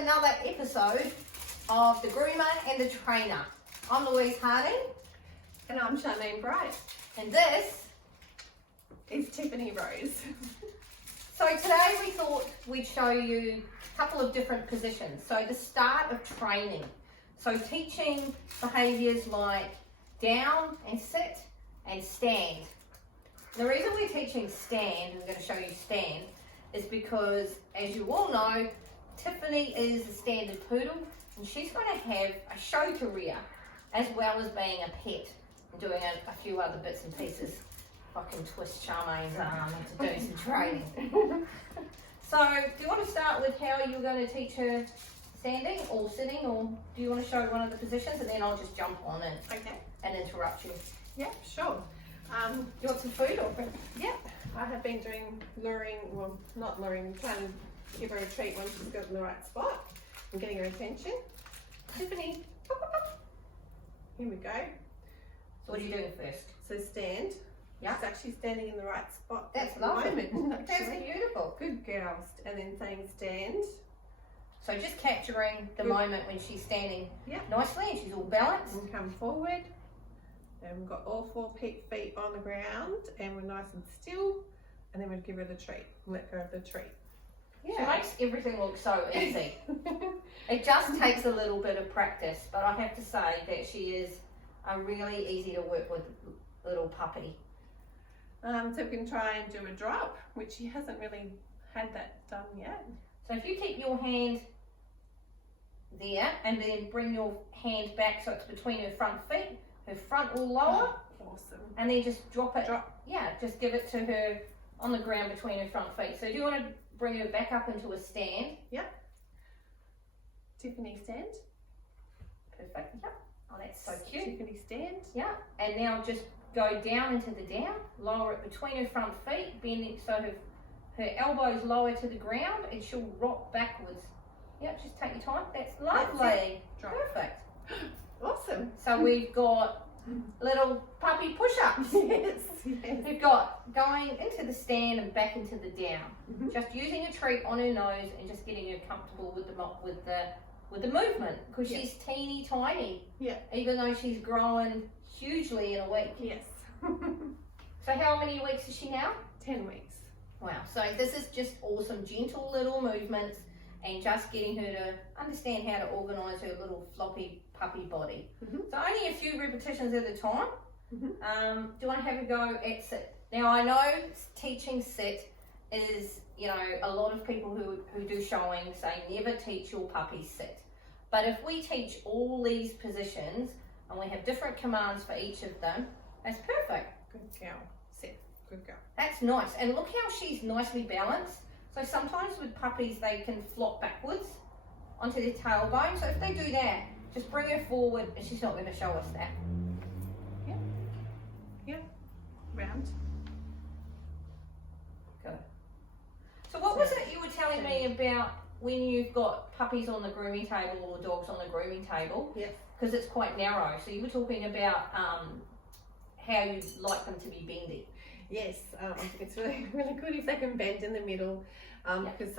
another episode of The Groomer and the Trainer. I'm Louise Harding. And I'm Charmaine Bright. And this is Tiffany Rose. So today we thought we'd show you a couple of different positions. So the start of training. So teaching behaviours like down and sit and stand. The reason we're teaching stand, I'm going to show you stand, is because, as you all know, Tiffany is a standard poodle and she's going to have a show career as well as being a pet and doing a few other bits and pieces. If I can twist Charmaine's arm into doing some training. So, do you want to start with how you're going to teach her standing or sitting, or do you want to show one of the positions and then I'll just jump on it and interrupt you? Yeah, sure. You want some food or? Yeah, I have been doing luring, well, not luring, trying to give her a treat once she's got in the right spot and getting her attention. Tiffany, here we go. So what are you doing first? So stand. Yeah. She's actually standing in the right spot. That's at the lovely. moment, That's actually. beautiful. Good girl. And then saying stand. So just capturing the moment when she's standing nicely and she's all balanced. And come forward. And we've got all 4 feet on the ground and we're nice and still. And then we'll give her the treat. Let go of the treat. Yeah. She makes everything look so easy. It just takes a little bit of practice, but I have to say that she is a really easy to work with little puppy. So we can try and do a drop, which she hasn't really had that done yet. So if you keep your hand there and then bring your hand back so it's between her front feet, her front will lower. Awesome. And then just drop it. Drop. Yeah, just give it to her on the ground between her front feet. So do you want to bring her back up into a stand? Yep. Tiffany stand. Perfect. Yep. Oh, that's so cute. Tiffany stand. Yeah. And now just go down into the down, lower it between her front feet, bending so her elbows lower to the ground and she'll rock backwards. Yep, just take your time. That's lovely. Drop. Perfect. Awesome. So we've got little puppy push-ups. Yes. We've got going into the stand and back into the down. Just using a treat on her nose and just getting her comfortable with the movement because she's teeny tiny. Yeah. Even though she's growing hugely in a week. Yes. So how many weeks is she now? 10 weeks. Wow. So this is just awesome, gentle little movements and just getting her to understand how to organise her little floppy puppy body. So only a few repetitions at a time. Do you want to have a go at sit? Now I know teaching sit is, you know, a lot of people who do showing say never teach your puppy sit. But if we teach all these positions and we have different commands for each of them, that's perfect. Good girl. Sit. Good girl. That's nice. And look how she's nicely balanced. So sometimes with puppies they can flop backwards onto their tailbone. So if they do that, just bring her forward and she's not going to show us that. Yeah. Yeah. Round. Good. So what was it you were telling me about when you've got puppies on the grooming table or dogs on the grooming table? Yes. Because it's quite narrow. So you were talking about how you'd like them to be bendy. Yes, it's really good if they can bend in the middle because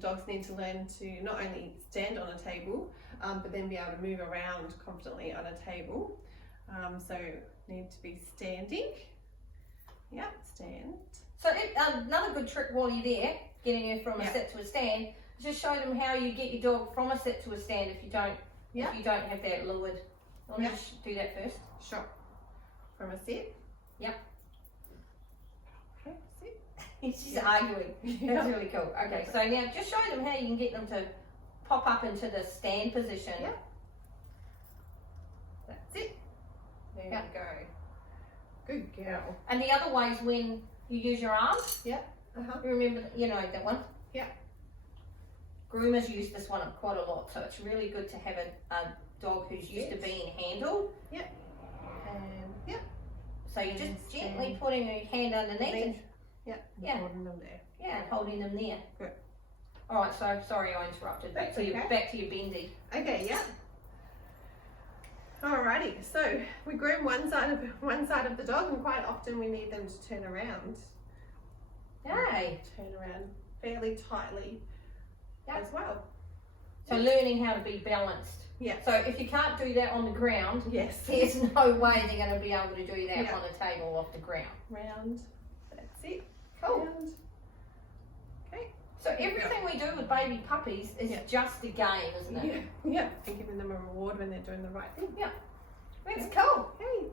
dogs need to learn to not only stand on a table but then be able to move around confidently on a table. So need to be standing. Yeah, stand. So another good trick while you're there, getting her from a sit to a stand, is just show them how you get your dog from a sit to a stand if you don't have that lured. You want to just do that first? Sure. From a sit. Yep. Okay, sit. She's arguing. That's really cool. Okay, so now just show them how you can get them to pop up into the stand position. Yeah. That's it. There we go. Good girl. And the other way is when you use your arms. Yeah. You remember, you know that one? Yeah. Groomers use this one quite a lot, so it's really good to have a dog who's used to being handled. Yeah. Yeah. So you're just gently putting your hand underneath. Yeah. Holding them there. Yeah, and holding them there. Good. All right. So sorry I interrupted. Back to your bendy. Okay. Yeah. Alrighty. So we groom one side of the dog, and quite often we need them to turn around. Yay. Turn around fairly tightly as well. So learning how to be balanced. Yeah. So if you can't do that on the ground, Yes. there's no way they're going to be able to do that Yeah. on a table off the ground. Round. That's it. Cool. Round. Okay. So everything we do with baby puppies is just a game, isn't it? Yeah. Yeah. And giving them a reward when they're doing the right thing. That's cool. Okay.